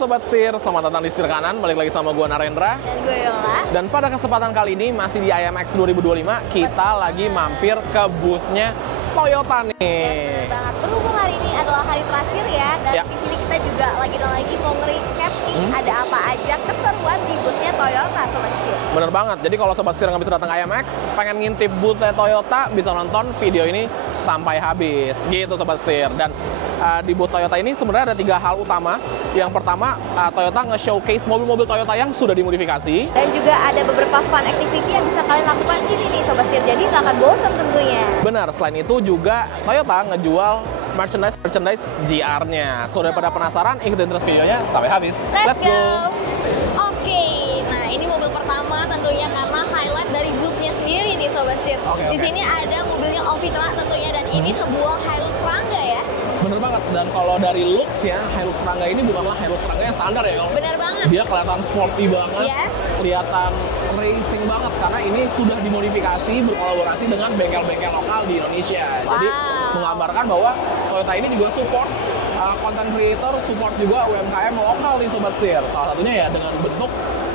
Sobat Setir, selamat datang di Setir Kanan. Balik lagi sama gue Narendra. Dan gue Yola. Dan pada kesempatan kali ini masih di IMX 2025, kita lagi mampir ke booth-nya Toyota nih. Bener banget. Berhubung hari ini adalah hari terakhir ya, dan di sini kita juga lagi mau nge-recap nih ada apa aja keseruan di booth-nya Toyota, Sobat Setir. Bener banget. Jadi kalau Sobat Setir nggak bisa datang ke IMX, pengen ngintip booth-nya Toyota, bisa nonton video ini sampai habis. Gitu Sobat Setir. Dan di booth Toyota ini sebenarnya ada 3 hal utama. Yang pertama, Toyota nge-showcase mobil-mobil Toyota yang sudah dimodifikasi. Dan juga ada beberapa fun activity yang bisa kalian lakukan di sini nih Sobat Setir. Jadi nggak akan bosan tentunya. Benar, selain itu juga Toyota ngejual merchandise GR-nya. So, daripada penasaran, ikutin terus videonya sampai habis. Let's go! Oke, nah ini mobil pertama tentunya karena highlight dari booth-nya sendiri nih Sobat Setir. Di sini ada mobilnya Ovitra tentunya, dan ini sebuah Hilux Rangga ya. Bener banget, dan kalau dari looks-nya, Hilux Rangga ini bukanlah Hilux Rangga yang standar ya. Bener banget. Dia kelihatan sporty banget, kelihatan racing banget, karena ini sudah dimodifikasi berkolaborasi dengan bengkel-bengkel lokal di Indonesia. Jadi menggambarkan bahwa Toyota ini juga support content creator, support juga UMKM lokal di Sobat Setir. Salah satunya ya dengan bentuk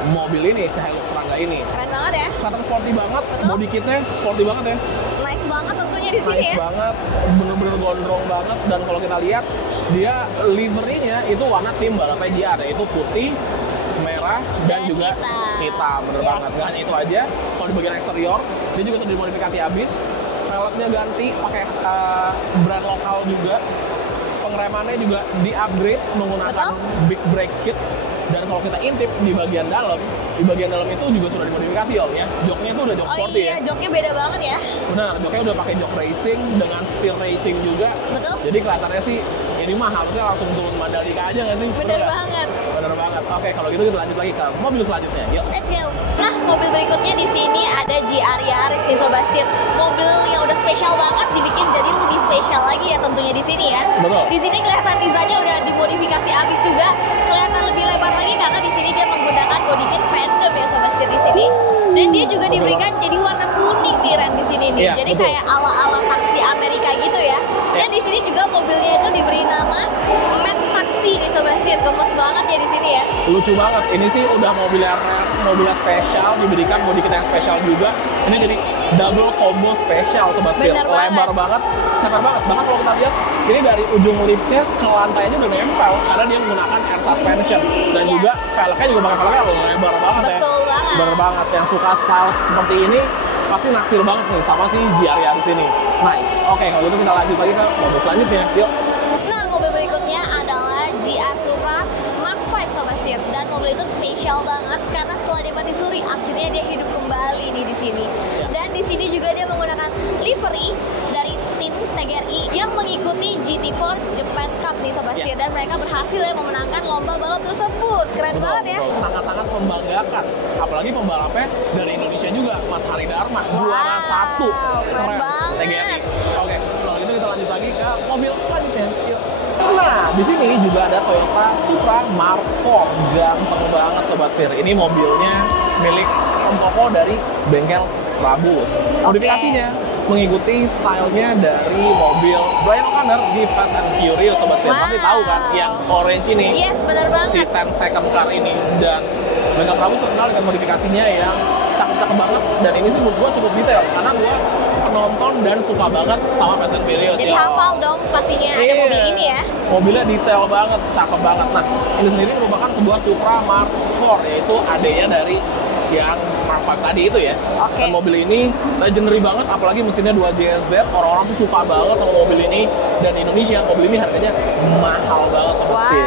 mobil ini, si Hilux Rangga ini. Keren banget ya. Kelihatan sporty banget, body kitnya sporty banget ya. Nice banget tentunya di sini ya. Nice banget, bener-bener gondrong banget. Dan kalau kita lihat, dia liverynya itu warna tim balapnya GR, yaitu putih, merah, dan juga hitam. Bener banget. Gak hanya itu aja, kalau di bagian eksterior, dia juga sudah dimodifikasi habis. Velgnya ganti, pakai brand lokal juga. Pengeremannya juga di-upgrade menggunakan big brake kit. Dan kalau kita intip di bagian dalam itu juga sudah dimodifikasi ya. Joknya tuh udah jok sporty ya. Joknya beda banget ya. Benar, joknya udah pakai jok racing dengan steel racing juga. Betul. Jadi kelihatannya sih ini mah harusnya langsung turun Mandalika aja nggak sih? Bener banget. Bener banget. Oke, kalau gitu kita lanjut lagi ke mobil selanjutnya. Yuk. Let's go. Nah, mobil berikutnya di sini ada GR Yaris nih Sobat Setir. Mobil yang udah spesial banget dibikin jadi lebih spesial lagi ya tentunya di sini ya. Betul. Di sini kelihatan desainnya udah dimodifikasi habis juga, kelihatan lebih lebar lagi karena di sini dia menggunakan body kit Phantom ya Sobat Setir di sini. Dan dia juga diberikan jadi warna kuning nih Ren di sini nih. Jadi kayak ala-ala taksi Amerika gitu ya. Dan di sini juga mobilnya itu diberi nama Mad Taxi nih Sobat Setir. Gemes banget ya di sini ya. Lucu banget. Ini sih udah mobilnya spesial, diberikan body kit yang spesial juga. Ini jadi double combo spesial Sobat Setir. Lebar banget, cetar banget. Bahkan kalau kita lihat, ini dari ujung lipsnya ke lantainya udah nempel karena dia menggunakan air suspension. Dan juga velgnya juga pakai velgnya lebar banget ya. Betul banget. Bener banget. Yang suka style seperti ini pasti naksir banget nih sama si GR Yaris ini. Nice. Oke, kalau gitu kita lanjut lagi ke mobil selanjutnya. Yuk. Nah, mobil berikutnya adalah GR Supra Mark V Sobat Setir. Dan mobil itu spesial banget karena setelah dia mati suri, akhirnya dia hidup kembali nih di sini. Dan di sini juga dia menggunakan livery dari tim TGRI yang mengikuti GT4 Japan Cup nih Sobat Setir. Dan mereka berhasil ya memenangkan lomba balap tersebut. Keren banget ya. Sangat-sangat membanggakan. Apalagi pembalapnya dari Indonesia juga, Mas Hari Dharma, juara 1. Keren banget. TGRI. Oke, kalau gitu kita lanjut lagi ke mobil selanjutnya. Yuk. Nah, di sini juga ada Toyota Supra Mark IV. Ganteng banget Sobat Setir. Ini mobilnya milik Om Toko dari bengkel Trabus. Modifikasinya mengikuti stylenya dari mobil Brian O'Connor di Fast and Furious Sobat Setir. Pasti tahu kan yang orange ini. Yes, benar banget. Si 10 second car ini. Dan bengkel Trabus terkenal dengan modifikasinya yang cakep-cakep banget. Dan ini sih menurut gue cukup detail karena gue penonton dan suka banget sama Fast and Furious. Jadi hafal dong pastinya ada mobil ini ya. Mobilnya detail banget, cakep banget. Nah, ini sendiri merupakan sebuah Supra Mark IV, yaitu adanya dari yang Mark V tadi itu ya. Dan mobil ini legendary banget, apalagi mesinnya 2JZ. Orang-orang tuh suka banget sama mobil ini. Dan di Indonesia, mobil ini harganya mahal banget Sobat Setir.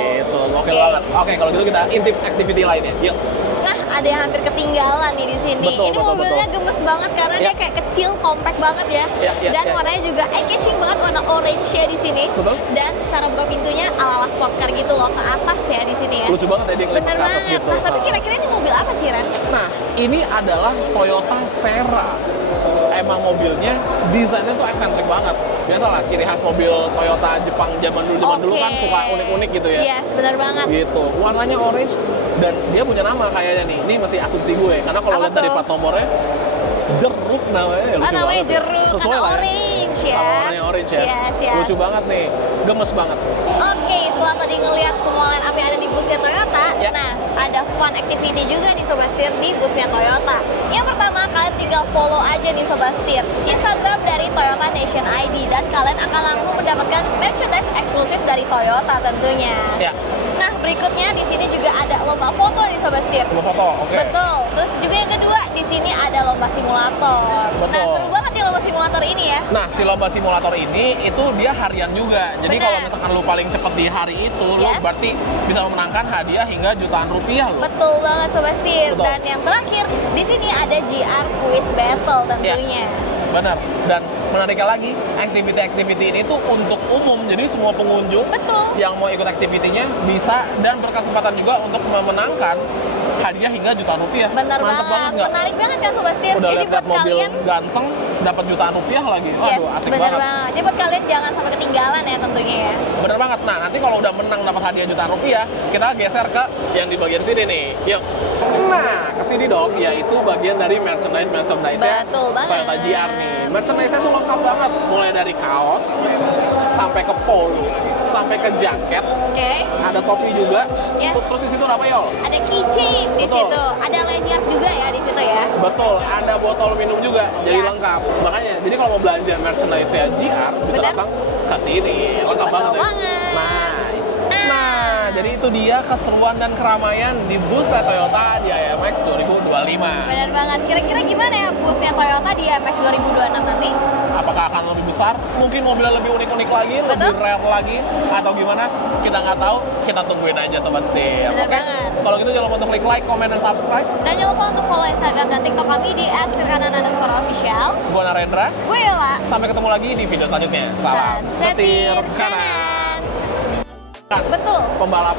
Gitu, oke banget. Oke, kalau gitu kita intip activity lainnya. Yuk. Nah, ada yang hampir ketinggalan nih di sini. Ini mobilnya gemes banget karena dia kayak kecil, compact banget ya. Dan warnanya juga eye-catching banget, warna orange ya di sini. Dan cara buka pintunya ala-ala sport car gitu loh, ke atas ya di sini ya. Lucu banget ya dia ngelipat ke atas gitu. Nah, tapi kira-kira ini mobil apa sih, Ren? Nah, ini adalah Toyota Serra. Emang mobilnya desainnya tuh eksentrik banget. Biasalah ciri khas mobil Toyota Jepang zaman dulu kan suka unik-unik gitu ya. Yes, benar banget. Gitu. Warnanya orange dan dia punya nama kayaknya nih. Ini masih asumsi gue karena kalau lihat dari plat nomornya Jeruk namanya. Namanya Jeruk karena orange. orange ya. Sama warnanya orange ya. Yes. Lucu banget nih, gemes banget. Oke, setelah tadi ngelihat semua line up yang ada di boothnya Toyota, Ya. nah ada fun activity juga nih Sobat Setir di boothnya Toyota. Yang pertama, kalian tinggal follow aja nih Sobat Setir Instagram dari Toyota Nation ID dan kalian akan langsung mendapatkan merchandise eksklusif dari Toyota tentunya. Ya. Nah, berikutnya di sini juga ada lomba foto nih Sobat Setir. Coba foto, oke. Betul. Terus juga yang kedua, di sini ada lomba simulator. Betul. Nah, seru banget nih lomba simulator ini ya. Nah, si lomba simulator ini itu dia harian juga. Jadi Benar. kalau misalkan lu paling cepet di hari itu, lu Yes. berarti bisa memenangkan hadiah hingga jutaan rupiah lu. Betul banget Sobat Setir. Betul. Dan yang terakhir, di sini ada GR Quiz Battle tentunya. Benar. Dan menariknya lagi, activity-activity ini tuh untuk umum. Jadi semua pengunjung Betul. yang mau ikut aktivitinya bisa dan berkesempatan juga untuk memenangkan hadiah hingga jutaan rupiah. Bener Mantep banget. nggak? Menarik banget kan Sobat Setir. Udah Jadi lihat-lihat buat mobil kalian, ganteng, dapat jutaan rupiah lagi. yes, Waduh, asik bener banget. banget. Jadi buat kalian jangan sampai ketinggalan ya tentunya ya. Bener banget. Nah, nanti kalau udah menang dapat hadiah jutaan rupiah, kita geser ke yang di bagian sini nih. Yuk. Nah, ke sini dong, yaitu bagian dari merchandise-nya Betul banget. Toyota GR nih. Merchandise-nya tuh lengkap banget. Mulai dari kaos, sampai ke polo, sampai ke jaket, Oke. ada topi juga. Yes. Terus di situ apa yo? Ada keychain di Betul. situ. Ada lanyard juga ya di situ ya. Betul, ada botol minum juga, jadi Yes. lengkap. Makanya, jadi kalau mau belanja merchandise-nya GR, bisa Bener. datang ke sini. Lengkap Betul banget ya. banget. Nice. Nah, jadi itu dia keseruan dan keramaian di booth Toyota di IMX 2025. Benar banget. Kira-kira gimana ya boothnya Toyota di IMX 2026 nanti? Apakah akan lebih besar? Mungkin mobilnya lebih unik-unik lagi, lebih Betul. rare lagi, atau gimana? Kita nggak tahu. Kita tungguin aja Sobat Setir. Bener Oke? banget. Kalau gitu jangan lupa untuk klik like, comment, dan subscribe. Dan jangan lupa untuk follow Instagram dan TikTok kami di @sirkanan_official. Gue Narendra. Gue Yola. Sampai ketemu lagi di video selanjutnya. Salam Dan setir kanan. Betul. Pembalap